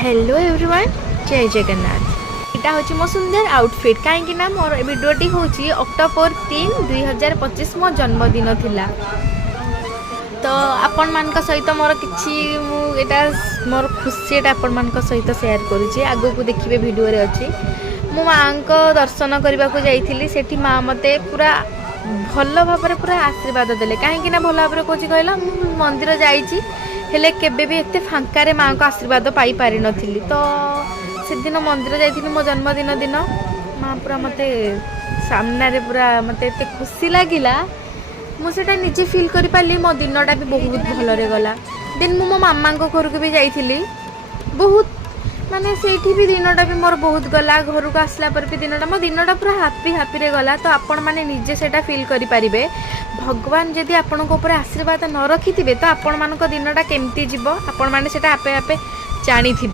Hello everyone जय जगन्नाथ। यहाँ हूँ मो सुंदर आउटफिट कहीं मोर भिडटी हूँ अक्टोबर 3 2025 मो जन्मदिन थिला। तो आपण मान सहित मोर कि मोर खुशी आपण मान सहित सेयार करुँचे आगो को देखिए भिडियो अच्छी मो माँ को दर्शन करने को जाइली सेठी माँ मते पूरा भल भाव पूरा आशीर्वाद देले कहीं भल भाव कौच कहला मंदिर जाइए हेले केबे भी एते फांकारे माँ को आशीर्वाद पाई पारि नथिली। तो से दिन मंदिर जाइए मो जन्मदिन दिन माँ पूरा मते सामने पूरा मते एते खुशी लगिला मुझे निजे फिल कर पाली मो दिनटा भी बहुत भलरे गला। देन मो मामा घर को भी जाइली बहुत माने सेठी भी दिनटा भी मोर बहुत गला घर को आसला पर भी दिनटा मो दिनटा पूरा हापी हापी रे गला। तो आपण माने निजे सेटा फील करि पारिबे भगवान जदि आपण को ऊपर आशीर्वाद न रखिथिबे तो आपण मानको दिनटा केमती जीवो आपण माने सेटा आपे आपे जानिथिबे।